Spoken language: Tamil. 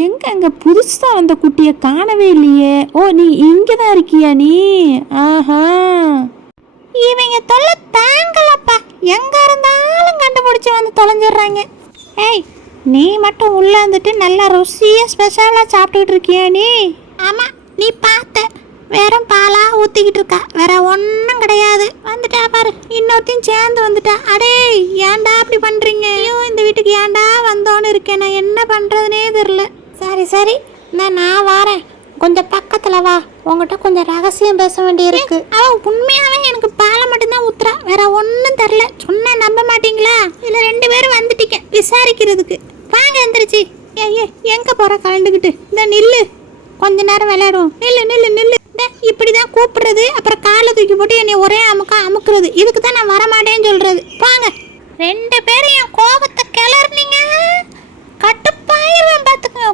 எங்க அங்க புதுசா வந்த குட்டியை காணவே இல்லையே. ஓ, நீ இங்கதான் இருக்கியா நீ? ஆஹா, இவங்க தொல்லை தாங்கலப்பா. எங்க இருந்தாலும் கண்டுபிடிச்சு வந்து தொலைஞ்சிடுறாங்க. ஏய், நீ மட்டும் உள்ள வந்துட்டு நல்லா ருசியா ஸ்பெஷலா சாப்பிட்டுட்டு இருக்கியா நீ? ஆமா, நீ பார்த்த வெறும் பாலா ஊத்திக்கிட்டு இருக்கா, வேற ஒன்றும் கிடையாது. வந்துட்டா பாரு, இன்னொருத்தையும் சேர்ந்து வந்துட்டா. அடே, ஏன்டா அப்படி பண்றீங்க? ஐயோ, இந்த வீட்டுக்கு ஏன்டா வந்தோன்னு இருக்கேன். நான் என்ன பண்றதுனே தெரியல. சரி சரி, நான் வாரேன். கொஞ்சம் பக்கத்துல வா, உங்ககிட்ட கொஞ்சம் ரகசியம் பேச வேண்டியிருக்கு. அவ உண்மையாவே எனக்கு பாலை மட்டும்தான் ஊத்துறா, வேற ஒன்றும் தெரில. சொன்ன நம்ப மாட்டீங்களா? இதுல 2 பேரும் வந்துட்டீங்க விசாரிக்கிறதுக்கு. வாங்க எந்திரிச்சு. ஏ எங்க போற கலந்துக்கிட்டு? இந்த நில்லு, கொஞ்ச நேரம் விளையாடுவோம். நில்லு நில்லு நில்லு. இப்படிதான் கூப்பிடுறது, அப்புறம் காலை தூக்கி போட்டு என்னை ஒரே அமுக்குறது. இதுக்கு தான் நான் வரமாட்டேன்னு சொல்றது. வாங்க. 2 பேரும் என் கோபத்தை கிளறினீங்க, கட்டுப்பாயிருவேன் பார்த்துக்கோங்க.